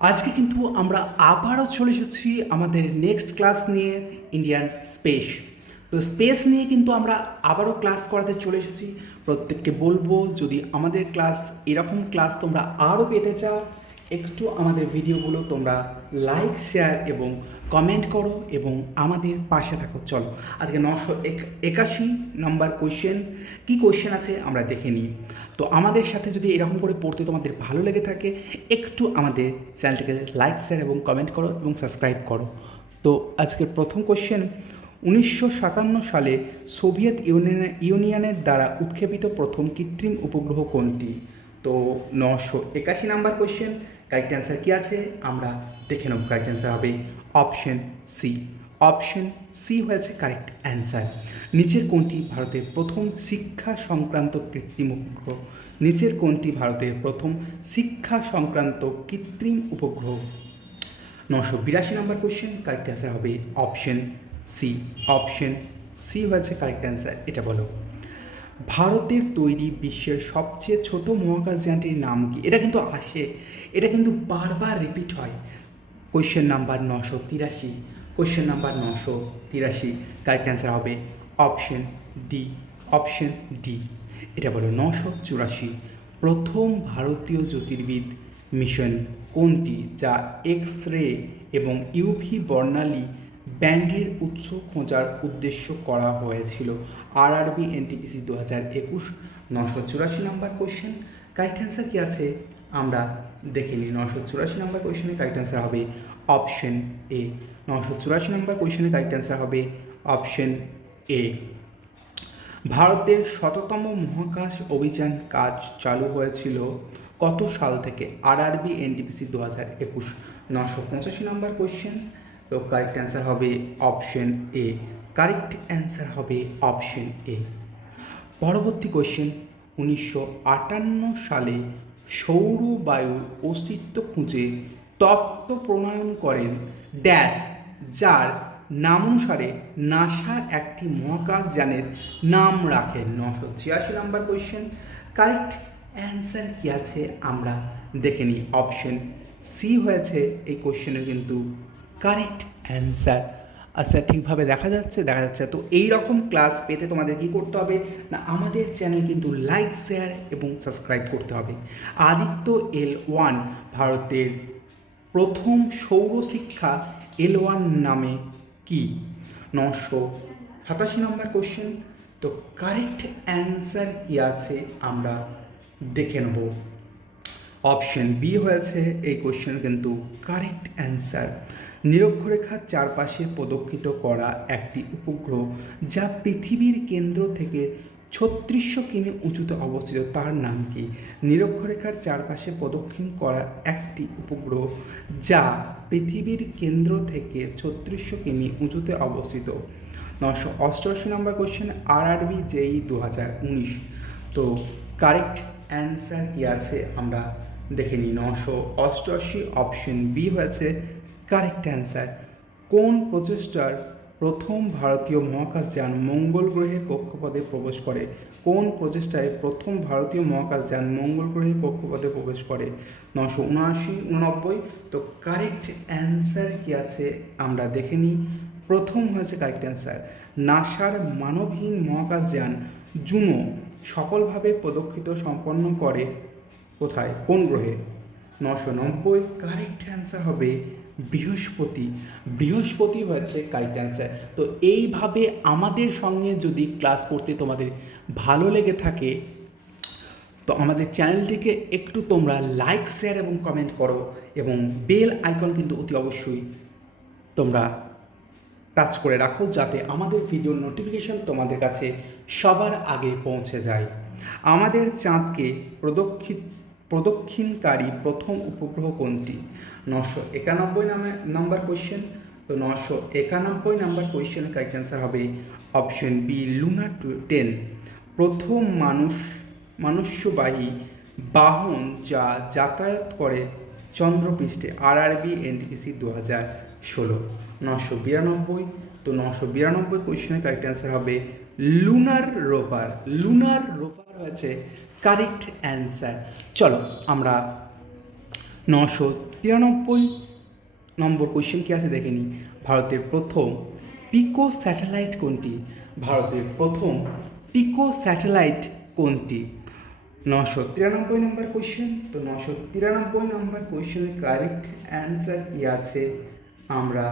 আজকে কিন্তু আমরা আবারও চলে এসেছি আমাদের নেক্সট ক্লাস নিয়ে, ইন্ডিয়ান স্পেস। তো স্পেস নিয়ে কিন্তু আমরা আবারও ক্লাস করাতে চলে এসেছি। প্রত্যেককে বলবো, যদি আমাদের ক্লাস এরকম ক্লাস তোমরা আরও পেতে চাও, একটু আমাদের ভিডিওগুলো তোমরা লাইক, শেয়ার এবং কমেন্ট করো এবং আমাদের পাশে থাকো। চলো আজকে 981 নম্বর কোয়েশ্চেন, কী কোয়েশ্চেন আছে আমরা দেখে নিই। তো আমাদের সাথে যদি এরকম করে পড়তে তোমাদের ভালো লেগে থাকে, একটু আমাদের চ্যানেলটিকে লাইক, শেয়ার এবং কমেন্ট করো এবং সাবস্ক্রাইব করো। তো আজকের প্রথম কোয়েশ্চেন, 1957 সালে সোভিয়েত ইউনিয়নের দ্বারা উৎক্ষেপিত প্রথম কৃত্রিম উপগ্রহ কোনটি? তো 981 নাম্বার কোয়েশ্চেন, কারেক্ট অ্যান্সার কী আছে আমরা দেখে নেব। কারেক্ট অ্যান্সার হবে অপশন সি। অপশন সি হয়েছে কারেক্ট অ্যান্সার। নিচের কোনটি ভারতের প্রথম শিক্ষা সংক্রান্ত কৃত্রিম উপগ্রহ? নিচের কোনটি ভারতের প্রথম শিক্ষা সংক্রান্ত কৃত্রিম উপগ্রহ? 982 নম্বর কোয়েশ্চেন, কারেক্ট অ্যান্সার হবে অপশন সি। অপশন সি হয়েছে কারেক্ট অ্যান্সার। এটা বলো, ভারতের তৈরি বিশ্বের সবচেয়ে ছোট মহাকাশযানটির নাম কি? এটা কিন্তু আসে, এটা কিন্তু বারবার রিপিট হয়। Question number 983। Question number 983, correct answer হবে অপশন ডি। Option D. এটা বলো, 984 প্রথম ভারতীয় জ্যোতির্বিদ মিশন কোনটি, যা এক্স রে এবং ইউভি বর্ণালী ব্যান্ডের উৎস খোঁজার উদ্দেশ্য করা হয়েছিল? RRB NTPC 2021। 984 নম্বর কোয়েশ্চেন, কারেক্ট অ্যান্সার কী আছে আমরা দেখে নিই। 984 নম্বর কোয়েশ্চেনের কারেক্ট অ্যান্সার হবে অপশন এ। 984 নম্বর কোয়েশ্চেনের কারেক্ট অ্যান্সার হবে অপশন এ। ভারতের 100তম মহাকাশ অভিযান কাজ চালু হয়েছিল কত সাল থেকে? RRB NTPC 2021। 985 নম্বর কোয়েশ্চেন, তো কারেক্ট অ্যান্সার হবে অপশন এ। কারেক্ট অ্যান্সার হবে অপশন এ। পরবর্তী কোয়েশ্চেন, 1958 সালে সৌর বায়ুর অস্তিত্ব খুঁজে তত্ত্ব প্রণয়ন করেন ড্যাশ, যার নামানুসারে নাসা একটি মহাকাশযানের নাম রাখেন? 986 নম্বর কোয়েশ্চেন, কারেক্ট অ্যান্সার কী আছে আমরা দেখে নিই। অপশন সি হয়েছে এই কোয়েশ্চেনের কিন্তু কারেক্ট অ্যান্সার। আচ্ছা, ঠিকভাবে দেখা যাচ্ছে? দেখা যাচ্ছে। তো এই রকম ক্লাস পেতে তোমাদের কী করতে হবে না, আমাদের চ্যানেল কিন্তু লাইক, শেয়ার এবং সাবস্ক্রাইব করতে হবে। আদিত্য L1 ভারতের প্রথম সৌরশিক্ষা L1 নামে কি? 987 নম্বর কোশ্চেন, তো কারেক্ট অ্যান্সার কী আছে আমরা দেখে নেব। অপশন বি হয়েছে এই কোশ্চেন কিন্তু কারেক্ট অ্যান্সার। নিরক্ষরেখার চারপাশে প্রদক্ষিত করা একটি উপগ্রহ যা পৃথিবীর কেন্দ্র থেকে 3600 কিমি উঁচুতে অবস্থিত, তার নাম কি? নিরক্ষরেখার চারপাশে প্রদক্ষিণ করা একটি উপগ্রহ যা পৃথিবীর কেন্দ্র থেকে 3600 কিমি উঁচুতে অবস্থিত। 988 নম্বর কোশ্চেন, আরআরবি জেই 2019। তো কারেক্ট অ্যান্সার কী আছে আমরা দেখে নিই। 988 অপশন বি হয়েছে কারেক্ট অ্যান্সার। কোন প্রচেষ্টার প্রথম ভারতীয় মহাকাশযান মঙ্গল গ্রহের কক্ষপথে প্রবেশ করে? কোন প্রচেষ্টায় প্রথম ভারতীয় মহাকাশযান মঙ্গল গ্রহের কক্ষপথে প্রবেশ করে? 979। তো কারেক্ট অ্যান্সার কী আছে আমরা দেখে নিই। প্রথম হয়েছে কারেক্ট অ্যান্সার। নাসার মানবহীন মহাকাশযান জুনো সফলভাবে প্রদক্ষিণ সম্পন্ন করে কোথায়, কোন গ্রহে? 990। কারেক্ট অ্যান্সার হবে বৃহস্পতি। বৃহস্পতি হয়েছে কারেক্ট অ্যান্সার। তো এইভাবে আমাদের সঙ্গে যদি ক্লাস করতে তোমাদের ভালো লেগে থাকে, তো আমাদের চ্যানেলটিকে একটু তোমরা লাইক, শেয়ার এবং কমেন্ট করো এবং বেল আইকন কিন্তু অতি অবশ্যই তোমরা টাচ করে রাখো, যাতে আমাদের ভিডিওর নোটিফিকেশন তোমাদের কাছে সবার আগে পৌঁছে যায়। আমাদের চাঁদকে প্রদক্ষিণকারী প্রথম উপগ্রহ কোনটি? 991 নম্বর কোয়েশ্চেন। তো 991 নম্বর কোয়েশ্চেনের কারেক্ট অ্যান্সার হবে অপশন বি, লুনার 10। প্রথম মনুষ্যবাহী বাহন যা যাতায়াত করে চন্দ্রপৃষ্ঠে? RRB NTPC 2016। 992। তো 992 কোয়েশ্চেনের কারেক্ট অ্যান্সার হবে লুনার রোভার। লুনার রোভার হয়েছে কারেক্ট অ্যান্সার। চলো আমরা 93 নম্বর কোয়েশ্চেন কি আছে দেখে নিই। ভারতের প্রথম পিকো স্যাটেলাইট কোনটি? ভারতের প্রথম পিকো স্যাটেলাইট কোনটি? 993 নম্বর কোয়েশ্চেন। তো 993 নম্বর কোয়েশ্চেনের কারেক্ট অ্যান্সার কি আছে আমরা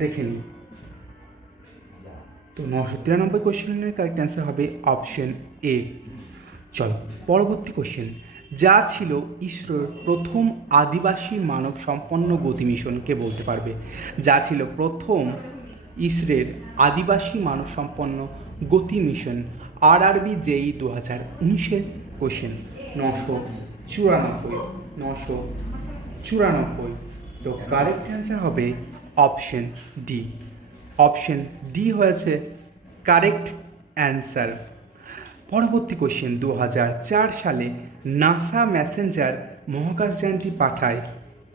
দেখে নিই। তো 993 কোয়েশ্চেনের কারেক্ট অ্যান্সার হবে অপশন এ। চলো পরবর্তী কোয়েশ্চেন, যা ছিল ইসরোর প্রথম আদিবাসী মানব সম্পন্ন গতি মিশন কে বলতে পারবে? যা ছিল প্রথম ইসরোর আদিবাসী মানব সম্পন্ন গতি মিশন RRB JEE 2019 কোয়েশ্চেন। 994। তো কারেক্ট অ্যান্সার হবে অপশন ডি। অপশন ডি হয়েছে কারেক্ট অ্যান্সার। পরবর্তী কোশ্চেন, 2004 সালে নাসা মেসেঞ্জার মহাকাশযানটি পাঠায়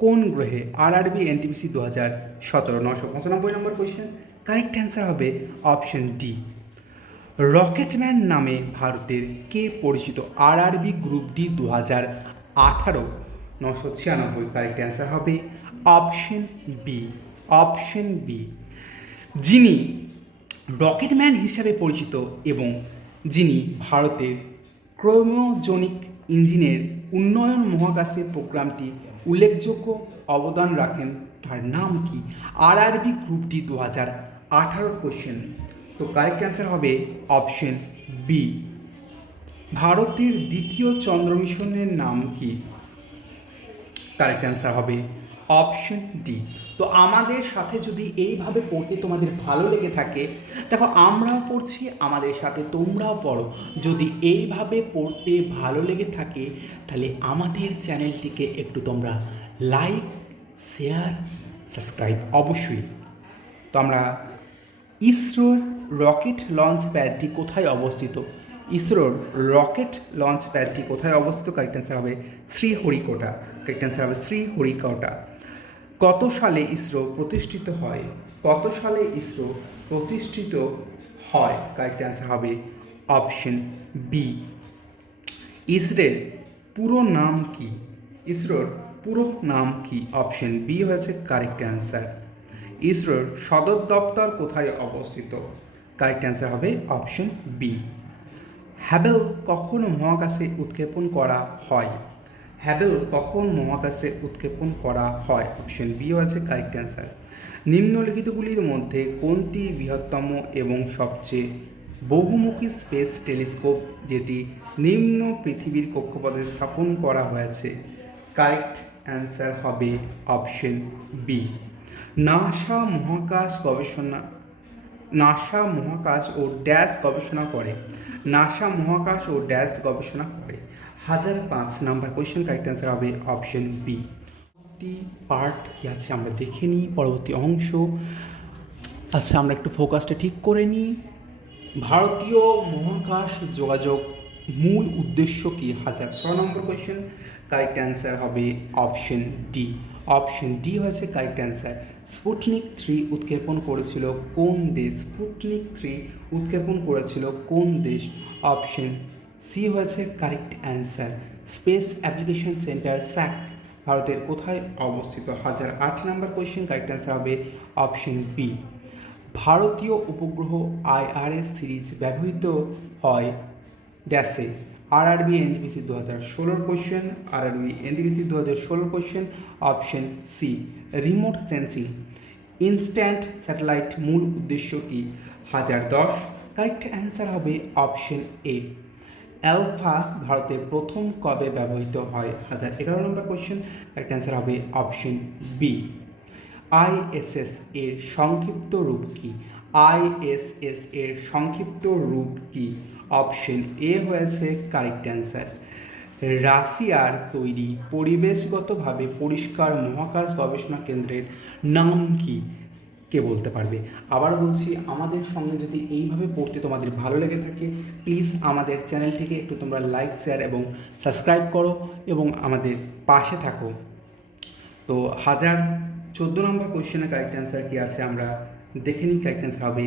কোন গ্রহে? RRB NTPC 2017। 995 number question, correct answer হবে অপশন ডি। রকেটম্যান নামে ভারতের কে পরিচিত? RRB group D 2018। 996, correct answer হবে অপশন বি। Option B. যিনি রকেটম্যান হিসাবে পরিচিত এবং যিনি ভারতের ক্রায়োজেনিক ইঞ্জিনের উন্নয়ন মহাকাশে প্রোগ্রামটি উল্লেখযোগ্য অবদান রাখেন তার নাম কি? RRB group D 2018 question. তো কারেক্ট অ্যান্সার হবে অপশন বি। ভারতের দ্বিতীয় চন্দ্র মিশনের নাম কি? কারেক্ট অ্যান্সার হবে অপশন ডি। তো আমাদের সাথে যদি এইভাবে পড়তে তোমাদের ভালো লেগে থাকে, দেখো আমরাও পড়ছি, আমাদের সাথে তোমরাও পড়ো। যদি এইভাবে পড়তে ভালো লেগে থাকে তাহলে আমাদের চ্যানেলটিকে একটু তোমরা লাইক, শেয়ার, সাবস্ক্রাইব অবশ্যই। তো আমরা ইসরোর রকেট লঞ্চ প্যাডটি কোথায় অবস্থিত? ইসরোর রকেট লঞ্চ প্যাডটি কোথায় অবস্থিত? কারেক্ট অ্যান্সার হবে শ্রীহরিকোটা। কারেক্ট অ্যান্সার হবে শ্রীহরিকোটা। কত সালে ইসরো প্রতিষ্ঠিত হয়? কত সালে ইসরো প্রতিষ্ঠিত হয়? কারেক্ট অ্যান্সার হবে অপশন বি। ইসরোর পুরো নাম কি? ইসরোর পুরো নাম কি? অপশন বি হয়েছে কারেক্ট অ্যান্সার। ইসরোর সদর দপ্তর কোথায় অবস্থিত? কারেক্ট অ্যান্সার হবে অপশন বি। হ্যাবেল কখন মহাকাশে উৎক্ষেপণ করা হয়? হ্যাবেল কখন মহাকাশে উৎক্ষেপণ করা হয়? অপশন বি হচ্ছে কারেক্ট অ্যান্সার। নিম্নলিখিতগুলির মধ্যে কোনটি বৃহত্তম এবং সবচেয়ে বহুমুখী স্পেস টেলিস্কোপ যেটি নিম্ন পৃথিবীর কক্ষপথে স্থাপন করা হয়েছে? কারেক্ট অ্যান্সার হবে অপশন বি। নাসা মহাকাশ ও ড্যাশ গবেষণা করে। নাসা মহাকাশ ও ড্যাশ গবেষণা করে। 1005 নাম্বার কোয়েশ্চেন, কারেক্ট অ্যান্সার হবে অপশন বি। পরবর্তী পার্ট কি আছে আমরা দেখে নিই, পরবর্তী অংশ। আচ্ছা, আমরা একটু ফোকাসটা ঠিক করে নিই। ভারতীয় মহাকাশ যোগাযোগ মূল উদ্দেশ্য কি? 1006 নম্বর কোয়েশ্চেন, কারেক্ট অ্যান্সার হবে অপশন ডি। অপশন ডি হয়েছে কারেক্ট অ্যান্সার। স্পুটনিক 3 উৎক্ষেপণ করেছিল কোন দেশ? স্পুটনিক 3 উৎক্ষেপণ করেছিল কোন দেশ? অপশন সি হয়েছে correct answer. Space application centre SAC ভারতের কোথায় অবস্থিত? 1008 নম্বর কোয়েশ্চেন, কারেক্ট অ্যান্সার হবে অপশন বি। ভারতীয় উপগ্রহ IRS সিরিজ ব্যবহৃত হয় ড্যাশে? RRB NTPC 2016 question. RRB NTPC 2016 question. Option C. Remote sensing instant satellite মূল উদ্দেশ্য কি? 1010, কারেক্ট অ্যান্সার হবে অপশন এ। অ্যালফা ভারতের প্রথম কবে ব্যবহৃত হয়? 1011 নম্বর কোয়েশ্চেন, কারেক্ট অ্যান্সার হবে অপশন বি। ISS এর সংক্ষিপ্ত রূপ কি? ISS এর সংক্ষিপ্ত রূপ কি? অপশন এ হয়েছে কারেক্ট অ্যান্সার। রাশিয়ার তৈরি পরিবেশগতভাবে পরিষ্কার মহাকাশ গবেষণা কেন্দ্রের নাম কি? কে বলতে পারবে? আবার বলছি, আমাদের সঙ্গে যদি এইভাবে পড়তে তোমাদের ভালো লেগে থাকে, প্লিজ আমাদের চ্যানেলটিকে একটু তোমরা লাইক, শেয়ার এবং সাবস্ক্রাইব করো এবং আমাদের পাশে থাকো। তো 1014 নম্বর কোয়েশ্চেনের কারেক্ট অ্যান্সার কি আছে আমরা দেখে নিই। কারেক্ট অ্যান্সার হবে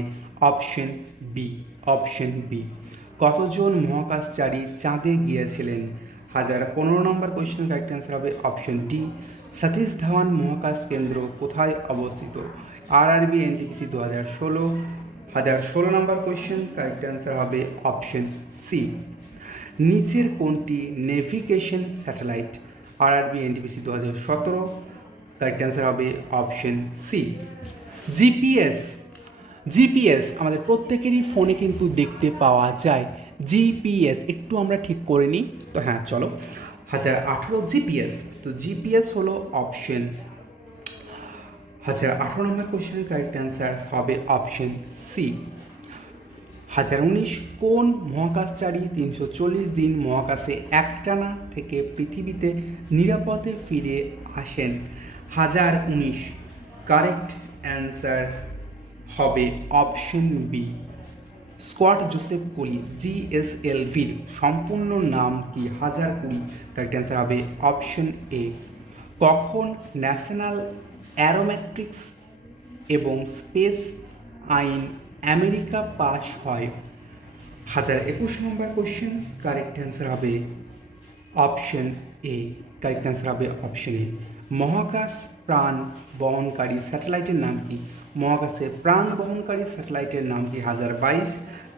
অপশন বি। Option B. কতজন মহাকাশচারী চাঁদে গিয়েছিলেন? 1015 নম্বর কোয়েশ্চেন কারেক্ট অ্যান্সার হবে অপশন ডি। সতীশ ধাওয়ান মহাকাশ কেন্দ্র কোথায় অবস্থিত? RRB NTPC 2016। 1016 number question correct answer হবে অপশন সি। নিচের কোনটি navigation satellite? RRB NTPC 2017। Correct answer হবে অপশন সি। জিপিএস। জিপিএস আমাদের প্রত্যেকেরই ফোনে কিন্তু দেখতে পাওয়া যায়। জিপিএস একটু আমরা ঠিক করে নিই। তো হ্যাঁ চলো, 1018 জিপিএস। তো জিপিএস হলো অপশন 1018 নম্বর কোয়েশ্চেনের কারেক্ট অ্যান্সার হবে অপশন সি। 1019 কোন মহাকাশচারী 340 দিন মহাকাশে একটানা থেকে পৃথিবীতে নিরাপদে ফিরে আসেন? 1019 কারেক্ট অ্যান্সার হবে অপশন বি, স্কট জোসেফ কুলি। জিএসএলভির সম্পূর্ণ নাম কি? 1020। কারেক্ট অ্যান্সার হবে অপশন এ। কখন ন্যাশনাল অ্যারোমেট্রিক্স এবং স্পেস আইন আমেরিকা পাস হয়? 1021 নম্বর কোয়েশ্চেন কারেক্ট অ্যান্সার হবে অপশন এ। কারেক্ট অ্যান্সার হবে অপশন এ। মহাকাশ প্রাণ বহনকারী স্যাটেলাইটের নাম কি? মহাকাশের প্রাণ বহনকারী স্যাটেলাইটের নাম কি? 1022।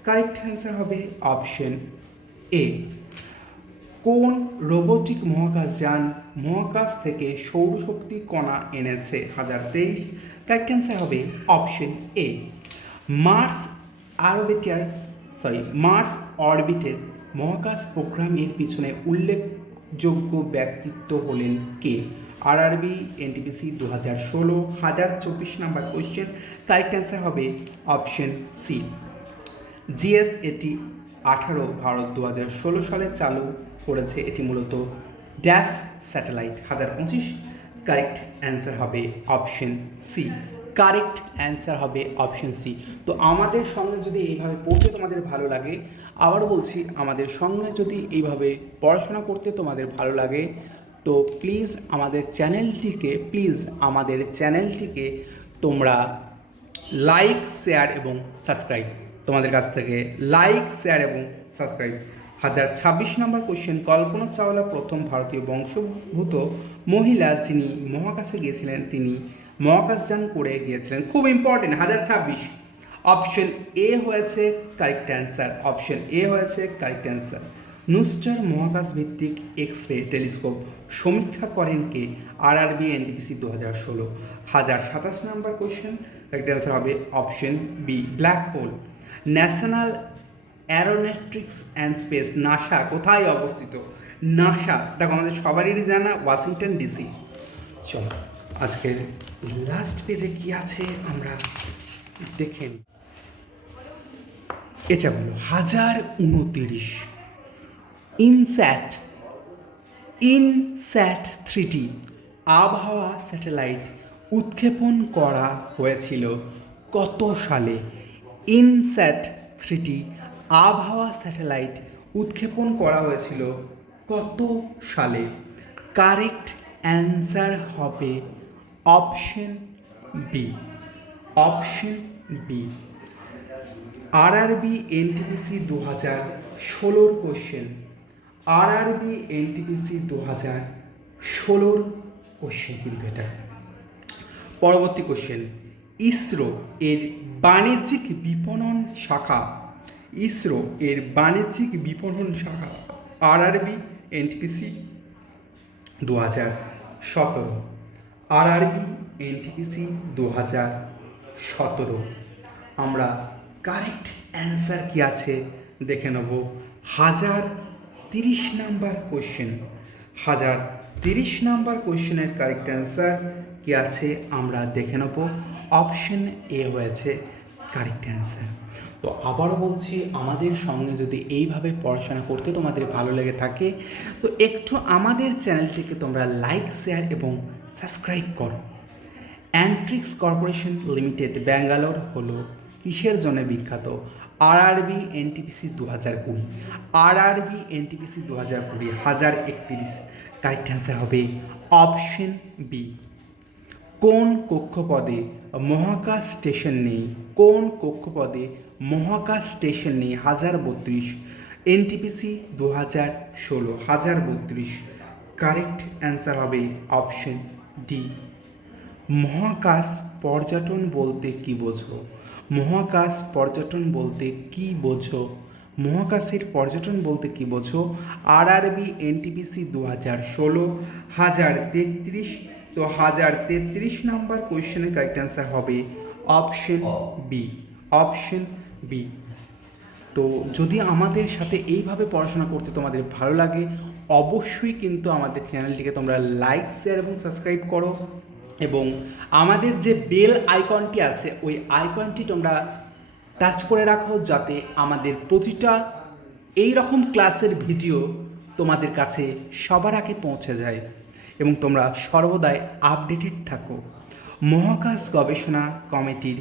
কারেক্ট অ্যান্সার হবে অপশন এ। কোন রোবোটিক মহাকাশযান মহাকাশ থেকে সৌরশক্তি কণা এনেছে? 1023। কারেক্ট অ্যান্সার হবে অপশন এ। মার্স মার্স অরবিটের মহাকাশ প্রোগ্রামের পিছনে উল্লেখযোগ্য ব্যক্তিত্ব হলেন কে? RRB NTPC 2016। 1024 নম্বর কোয়েশ্চেন কারেক্ট অ্যান্সার হবে অপশন সি। জিএসএটি 18 ভারত 2016 সালে চালু করেছে। এটি মূলত ড্যাশ স্যাটেলাইট। 1025 কারেক্ট অ্যান্সার হবে অপশন সি। কারেক্ট অ্যান্সার হবে অপশন সি। তো আমাদের সঙ্গে যদি এইভাবে পড়তে তোমাদের ভালো লাগে, আবার বলছি, আমাদের সঙ্গে যদি এইভাবে পড়াশোনা করতে তোমাদের ভালো লাগে, তো প্লিজ আমাদের চ্যানেলটিকে তোমরা লাইক, শেয়ার এবং সাবস্ক্রাইব, তোমাদের কাছ থেকে লাইক, শেয়ার এবং সাবস্ক্রাইব। 1026 নম্বর কোয়েশ্চেন কল্পনা চাওলা প্রথম ভারতীয় বংশোদ্ভূত মহিলা যিনি মহাকাশে গিয়েছিলেন, তিনি মহাকাশযান করে গিয়েছিলেন। খুব ইম্পর্টেন্ট। 1026 অপশন এ হয়েছে কারেক্ট অ্যান্সার। অপশন এ হয়েছে কারেক্ট অ্যান্সার। নুস্টার মহাকাশ ভিত্তিক এক্স রে টেলিস্কোপ সমীক্ষা করেন কে? RRB NTPC 2016। 1027 নম্বর কোয়েশ্চেন কারেক্ট অ্যান্সার হবে option B, black hole. National aeronautics and space NASA কোথায় অবস্থিত? নাসা দেখো আমাদের সবারই জানা ওয়াশিংটন ডিসি। চলো আজকের লাস্ট পেজে কি আছে আমরা দেখে নিই। এটা বলো 1029 ইনস্যাট 3D আবহাওয়া স্যাটেলাইট উৎক্ষেপণ করা হয়েছিল কত সালে? ইনস্যাট 3D আবহাওয়া স্যাটেলাইট উৎক্ষেপণ করা হয়েছিল কত সালে? কারেক্ট অ্যান্সার হবে option B, option B. RRB NTPC 2016 question, RRB NTPC 2016 question কিন্তু এটা। পরবর্তী কোয়েশ্চেন, ইসরো এর বাণিজ্যিক বিপণন শাখা, ইসরো এর বাণিজ্যিক বিপণন শাখা আরআরবি এনটিপিসি 2017। RRB NTPC 2017। আমরা কারেক্ট অ্যান্সার কি আছে দেখে নেব। 1030 নম্বর কোয়েশ্চেন, 1030 নম্বর কোয়েশ্চেনের কারেক্ট অ্যান্সার কি আছে আমরা দেখে নেব। অপশন এ হয়েছে কারেক্ট অ্যান্সার। তো আবারও বলছি, আমাদের সঙ্গে যদি এইভাবে পড়াশোনা করতে তোমাদের ভালো লেগে থাকে, তো একটু আমাদের চ্যানেলটিকে তোমরা লাইক, শেয়ার এবং সাবস্ক্রাইব করো। অ্যান্ট্রিক্স কর্পোরেশন লিমিটেড ব্যাঙ্গালোর হলো কিসের জন্য বিখ্যাত? RRB NTPC 2020। RRB NTPC 2020। 1031 correct answer হবে অপশন বি। কোন কক্ষপথে মহাকাশ স্টেশন নেই? কোন কক্ষপথে মহাকাশ স্টেশন নেই? 1032 এনটিপিসি 2016 1032। কারেক্ট অ্যান্সার হবে অপশন ডি। মহাকাশ পর্যটন বলতে কী বোঝো? মহাকাশ পর্যটন বলতে কী বোঝো? মহাকাশের পর্যটন বলতে কী বোঝো? RRB NTPC 2016 1033। তো 1033 নাম্বার কোয়েশ্চেনের কারেক্ট অ্যান্সার হবে অপশন বি। Option B. তো যদি আমাদের সাথে এইভাবে পড়াশোনা করতে তোমাদের ভালো লাগে, অবশ্যই কিন্তু আমাদের চ্যানেলটিকে তোমরা লাইক, শেয়ার এবং সাবস্ক্রাইব করো, এবং আমাদের যে বেল আইকনটি আছে ওই আইকনটি তোমরা টাচ করে রাখো, যাতে আমাদের প্রতিটা এই রকম ক্লাসের ভিডিও তোমাদের কাছে সবার আগে পৌঁছে যায় এবং তোমরা সর্বদাই আপডেটেড থাকো। মহাকাশ গবেষণা কমিটির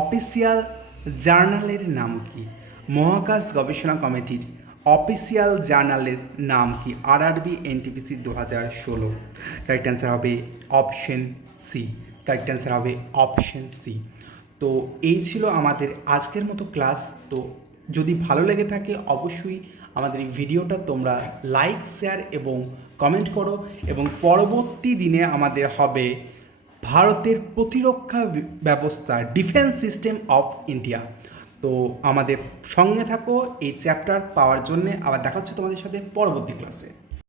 অফিসিয়াল জার্নালের নাম কি? মহাকাশ গবেষণা কমিটির অফিসিয়াল জার্নালের নাম কি? RRB NTPC 2016। কারেক্ট অ্যান্সার হবে অপশন সি। কারেক্ট অ্যান্সার হবে অপশন সি। তো এই ছিল আমাদের আজকের মতো ক্লাস। তো যদি ভালো লেগে থাকে অবশ্যই আমাদের এই ভিডিওটা তোমরা লাইক, শেয়ার এবং কমেন্ট করো, এবং পরবর্তী দিনে আমাদের হবে ভারতের প্রতিরক্ষা ব্যবস্থা, ডিফেন্স সিস্টেম অফ ইন্ডিয়া। তো আমাদের সঙ্গে থাকো এই চ্যাপ্টার পাওয়ার জন্যে। আবার দেখা হচ্ছে তোমাদের সাথে পরবর্তী ক্লাসে।